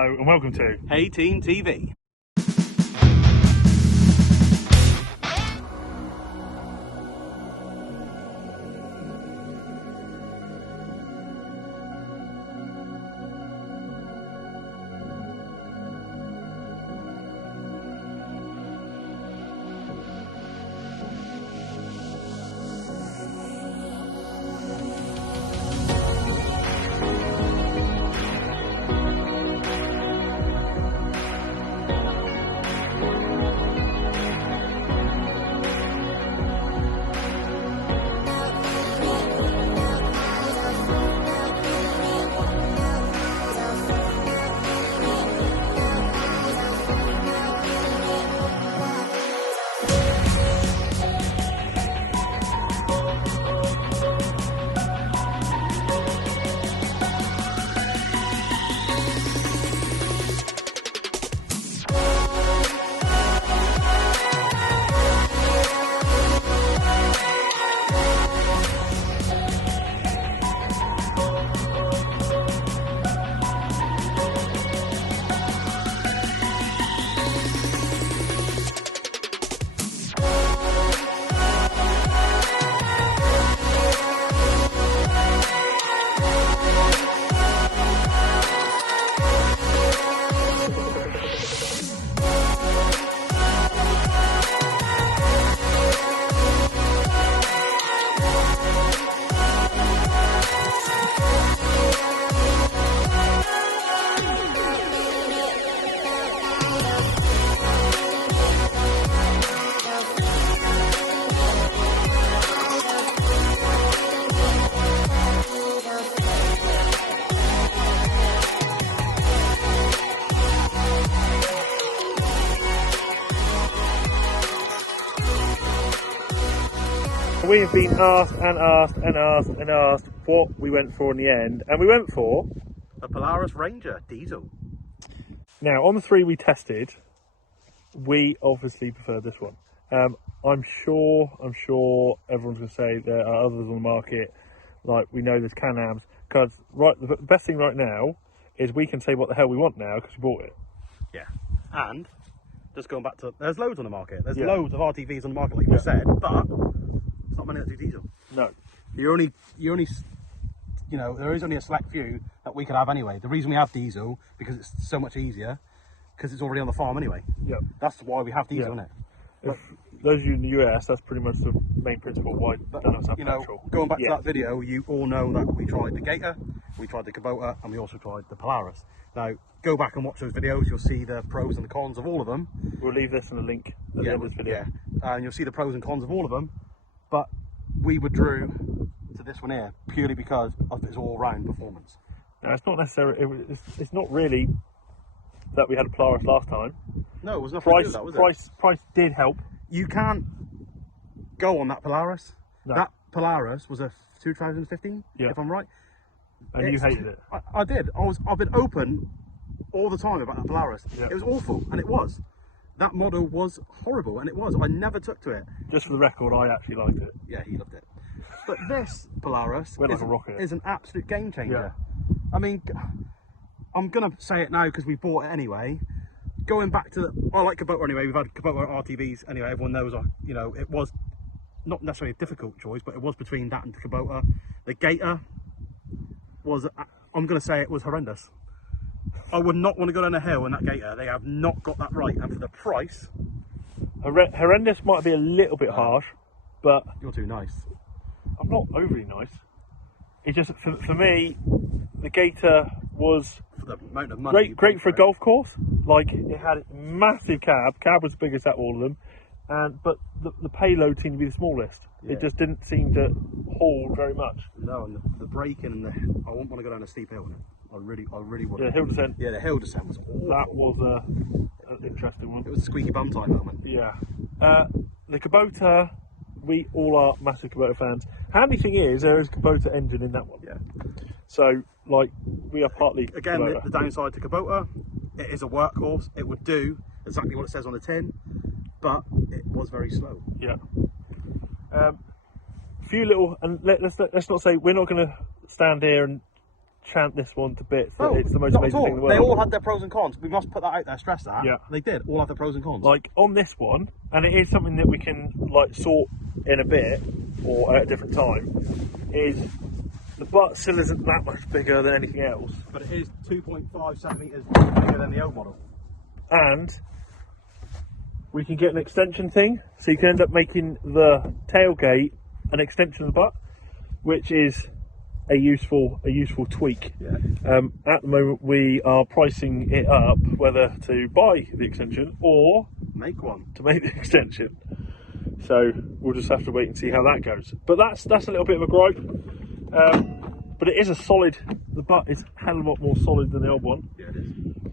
Hello and welcome to Thehayteamtv. We have been asked what we went for in the end, and we went for A Polaris Ranger diesel. now on the three we tested. We obviously prefer this one. I'm sure everyone's going to say there are others on the market. Like we know there's Can-Ams, because the best thing right now is we can say what the hell we want now because we bought it. Yeah, and just going back to, there's loads on the market. There's Yeah. loads of RTVs on the market, like you said, but it's not many that do diesel. No. You only, you know, there is only a select few that we could have anyway. The reason we have diesel because it's so much easier, because it's already on the farm anyway. Yeah. That's why we have diesel, Yeah. isn't it? If those of you in the US, that's pretty much the main principle why But, don't have you know, petrol. going back Yeah. to that video, you all know that we tried the Gator, we tried the Kubota, and we also tried the Polaris. Now, go back and watch those videos. You'll see the pros and the cons of all of them. We'll leave this in a link at the end of this video. Yeah, and you'll see the pros and cons of all of them. But we withdrew to this one here purely because of its all-round performance. Now, it's not necessarily. It's not really that we had a Polaris last time. No, it was nothing to do with that, was it? Price did help. You can't go on that Polaris. No. That Polaris was a 2015, Yeah. if I'm right. And you hated it. I did. I've been open all the time about that Polaris. Yeah. It was awful, and it was. That model was horrible, and it was. I never took to it. Just for the record, I actually liked it. Yeah, he loved it. But this Polaris Went like a rocket. is an absolute game changer. Yeah. I mean, I'm gonna say it now because we bought it anyway. Going back to I like Kubota anyway. We've had Kubota RTVs anyway. Everyone knows, you know, it was not necessarily a difficult choice, but it was between that and the Kubota. The Gator was, I'm gonna say it was horrendous. I would not want to go down a hill in that Gator. They have not got that right, and for the price, Horrendous might be a little bit harsh, but you're too nice. I'm not overly nice. It's just for me, the Gator was For the amount of money. great for a golf course. Like it had a massive cab. Cab was the biggest out of all of them, but the payload seemed to be the smallest. Yeah. It just didn't seem to hold very much. No, and the braking and I wouldn't want to go down a steep hill in it. I really would. Yeah, hill descent. Yeah, the hill descent was awful. That was an interesting one. It was a squeaky bum time moment. Yeah. The Kubota, we all are massive Kubota fans. Handy thing is, there is a Kubota engine in that one. Yeah. So, like, we are partly Again, Kubota. the downside to Kubota, it is a workhorse. It would do exactly what it says on the tin, but it was very slow. Yeah. Few little, and let's not say we're not going to stand here and chant this one to bits that Oh, it's the most not at amazing all. thing in the world. They all had their pros and cons. We must put that out there, stress that. Yeah. They did all have their pros and cons. Like on this one, and it is something that we can like sort in a bit or at a different time, is the butt still isn't that much bigger than anything else. But it is 2.5 centimetres bigger than the old model. And we can get an extension thing, so you can end up making the tailgate an extension of the butt, which is a useful tweak. Yeah. At the moment we are pricing it up whether to buy the extension or Make one. to make the extension. So we'll just have to wait and see how that goes. But that's a little bit of a gripe. But it is a solid. The butt is a hell of a lot more solid than the old one. Yeah, it is.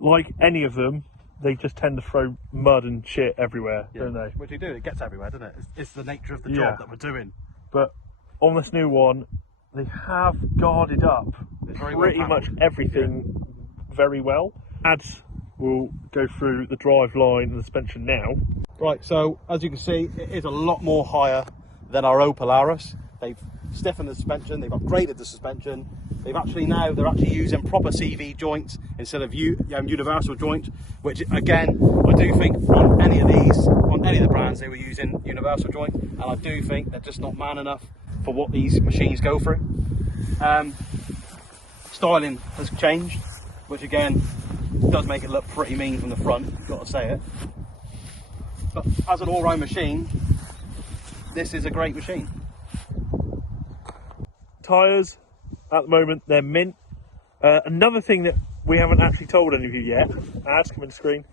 Like any of them, they just tend to throw mud and shit everywhere, don't they? Which you do. It gets everywhere, doesn't it? It's the nature of the job that we're doing. But on this new one, they have guarded up pretty much everything very well. Ads will go through the drive line and the suspension now. Right, so as you can see, it is a lot more higher than our old Polaris. They've stiffened the suspension, they've upgraded the suspension. They're actually using proper CV joints instead of universal joint, which again, I do think on any of the brands, they were using universal joint, and I do think they're just not man enough for what these machines go through. Styling has changed, which again does make it look pretty mean from the front, got to say it. But as an all-round machine, this is a great machine. Tyres, at the moment, they're mint. Another thing that we haven't actually told any of you yet, ads come in the screen,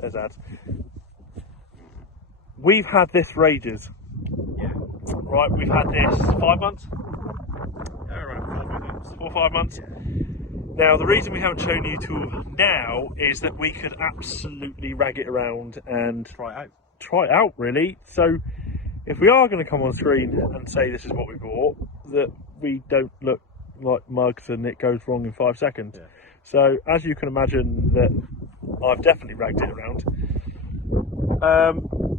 there's ads. We've had this for ages. Yeah. Right, we've had this 5 months? Around 4 or 5 months. Now, the reason we haven't shown you to now is that we could absolutely rag it around and try it out really. So if we are going to come on screen and say this is what we bought, that we don't look like mugs and it goes wrong in 5 seconds. Yeah. So as you can imagine, that I've definitely ragged it around.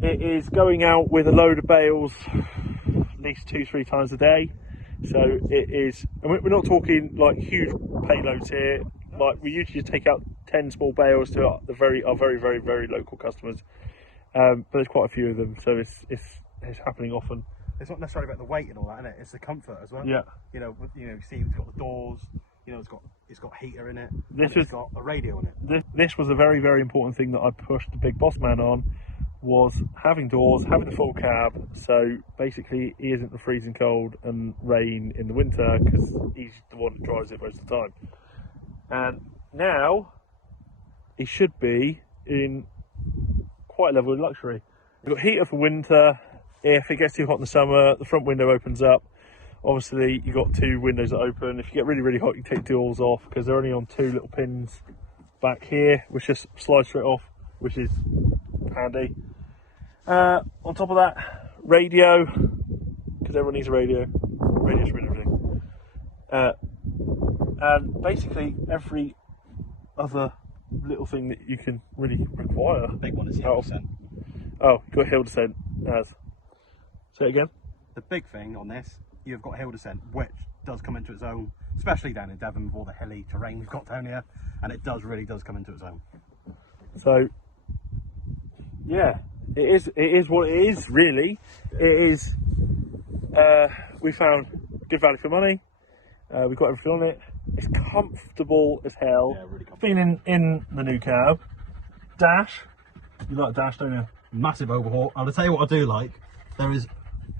It is going out with a load of bales at least 2-3 times a day. So it is, and we're not talking like huge payloads here. Like we usually just take out 10 small bales to our very local customers. But there's quite a few of them, so it's happening often. It's not necessarily about the weight and all that, is it? It's the comfort as well. Yeah. You see, it's got the doors. It's got heater in it. It's got a radio in it. This was a very important thing that I pushed the big boss man on, was having doors, having a full cab. So basically, he isn't the freezing cold and rain in the winter because he's the one that drives it most of the time. And now he should be in quite a level of luxury. We've got heater for winter. If it gets too hot in the summer, the front window opens up. Obviously, you've got 2 windows that open. If you get really hot, you take the doors off because they're only on 2 little pins back here, which just slide straight off, which is handy. On top of that, radio, because everyone needs a radio. Radio's really everything. And basically every other little thing that you can really require. The big one is hill descent. Oh, you've got hill descent. Say it again. The big thing on this, you've got hill descent, which does come into its own, especially down in Devon with all the hilly terrain we've got down here, and it really does come into its own. So yeah, it is what it is really. It is, we found good value for money. We've got everything on it. It's comfortable as hell. Yeah, really comfortable. Been in the new cab. Dash, you like dash, don't you? Massive overhaul. I'll tell you what I do like. There is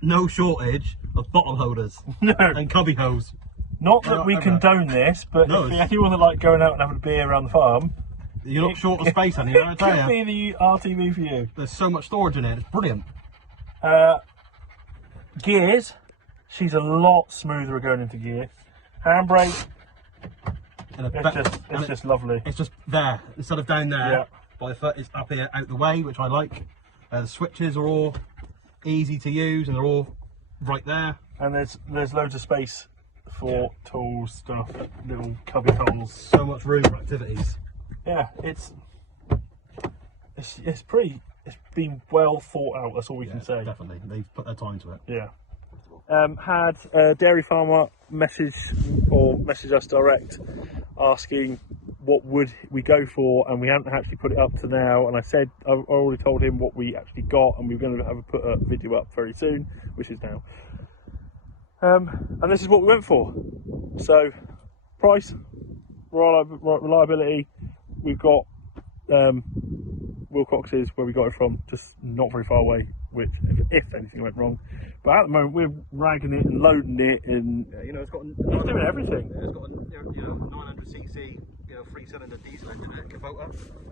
no shortage of bottle holders and cubby holes. Not that we condone this, but if you want to like going out and having a beer around the farm, you're not short of space, honey. I tell you. Could be the RTV for you. There's so much storage in it. It's brilliant. Gears, she's a lot smoother going into gear. Handbrake, it's just lovely. It's just there instead of down there. Yeah. By the foot, it's up here out the way, which I like. The switches are all easy to use and they're all right there. And there's loads of space for tools, stuff, little cubby holes. So much room for activities. Yeah, it's been well thought out. That's all we can say. Definitely, they've put their time to it. Yeah. Had a dairy farmer message us direct asking what would we go for, and we hadn't actually put it up to now. And I already told him what we actually got, and we were going to put a video up very soon, which is now. And this is what we went for. So price, reliability, we've got Wilcox's where we got it from, just not very far away, which if anything went wrong. But at the moment we're ragging it and loading it, and you know, it's got it's doing everything. It's got a 900cc 3-cylinder diesel engine in it, Kubota.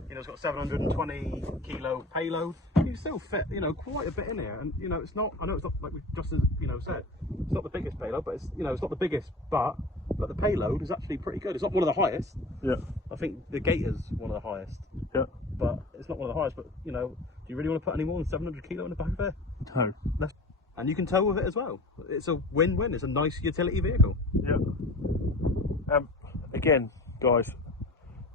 It's got 720 kilo payload. You can still fit quite a bit in here, and it's not. I know it's not like we just said. It's not the biggest payload, but it's it's not the biggest, but the payload is actually pretty good. It's not one of the highest. Yeah. I think the Gator's one of the highest. Yeah. But it's not one of the highest. But do you really want to put any more than 700 kilo in the back of it? No. And you can tow with it as well. It's a win-win. It's a nice utility vehicle. Yeah. Again, guys,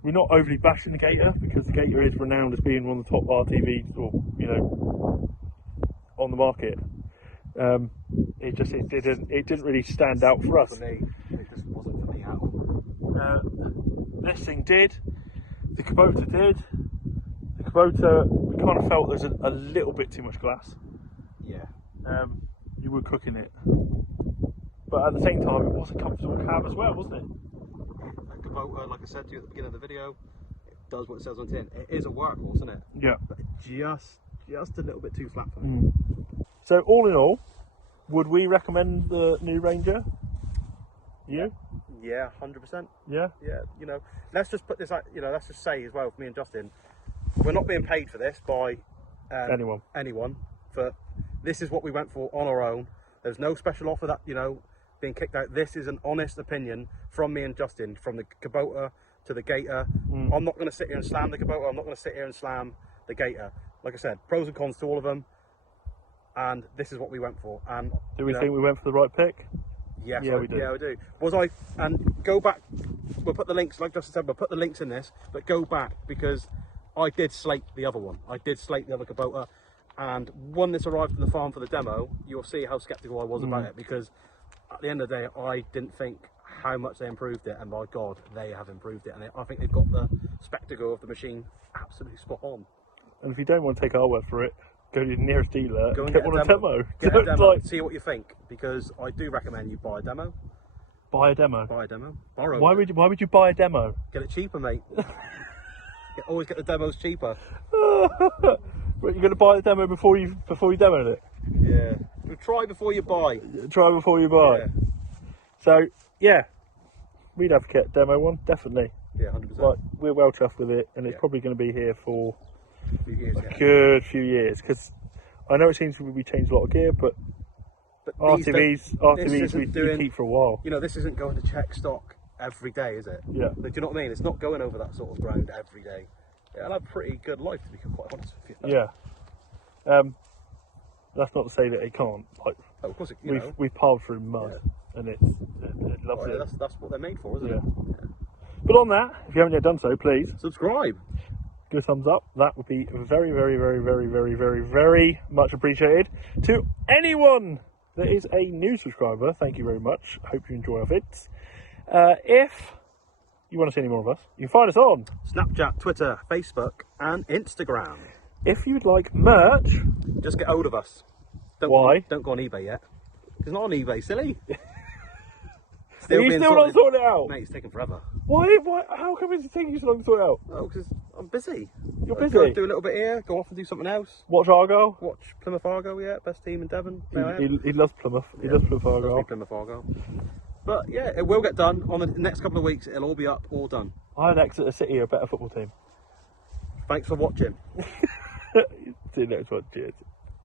we're not overly bashing the Gator, because the Gator is renowned as being one of the top RTVs, or on the market. It didn't really stand out for us. It just wasn't for me at all. This thing did. The Kubota did. The Kubota, we kind of felt there's a little bit too much glass. Yeah. You were cooking it, but at the same time, it was a comfortable cab as well, wasn't it? That Kubota, like I said to you at the beginning of the video, it does what it says on the tin. It is a workhorse, isn't it? Yeah. But just a little bit too flat for me. So all in all, would we recommend the new Ranger? You? Yeah, 100%. Yeah. Yeah. Let's just put this out. Let's just say as well, for me and Justin, we're not being paid for this by anyone. For this is what we went for on our own. There's no special offer that being kicked out. This is an honest opinion from me and Justin, from the Kubota to the Gator. I'm not going to sit here and slam the Kubota. I'm not going to sit here and slam the Gator. Like I said, pros and cons to all of them. And this is what we went for. And do we think we went for the right pick? Yes, yeah, we do. Yeah, we do. And go back. We'll put the links, like Justin said, we'll put the links in this. But go back, because I did slate the other one. I did slate the other Kubota. And when this arrived from the farm for the demo, you'll see how sceptical I was about it, because at the end of the day, I didn't think how much they improved it, and my God, they have improved it. And I think they've got the spectacle of the machine absolutely spot on. And if you don't want to take our word for it, go to your nearest dealer, go and get one a demo. Get a demo, see what you think, because I do recommend you buy a demo. Buy a demo? Buy a demo. Borrow Why would you buy a demo? Get it cheaper, mate. Always get the demos cheaper. But you're going to buy the demo before you demoed it? Yeah. Try before you buy. Try before you buy. Yeah. So, yeah, we'd advocate a demo one, definitely. Yeah, 100%. Like, we're well chuffed with it, and it's probably going to be here for a few years, a good few years, because I know it seems we changed a lot of gear, but RTVs we keep for a while. This isn't going to check stock every day, is it? Yeah. Do you know what I mean? It's not going over that sort of ground every day. Yeah, I'll have a pretty good life, to be quite honest with you. Yeah. That's not to say that it can't. Like, of course, we've piled through mud, and it loves it. That's what they're made for, isn't it? Yeah. But on that, if you haven't yet done so, please subscribe. Give a thumbs up. That would be very, very, very, very, very, very, very much appreciated. To anyone that is a new subscriber, thank you very much. Hope you enjoy our vids. If you want to see any more of us, you can find us on Snapchat, Twitter, Facebook, and Instagram. If you'd like merch, just get hold of us. Why? Don't go on eBay yet. It's not on eBay, silly. Are you still not sorting it out? Mate, it's taking forever. Why? How come it's taking you so long to sort it out? Oh, because I'm busy. You're busy? Go do a little bit here, go off and do something else. Watch Argo? Watch Plymouth Argo, yeah. Best team in Devon. He loves Plymouth. He loves Plymouth Argo. Loves Plymouth Argo. But yeah, it will get done. On the next couple of weeks, it'll all be up, all done. Iron Exeter City are a better football team. Thanks for watching. See you next one. Cheers.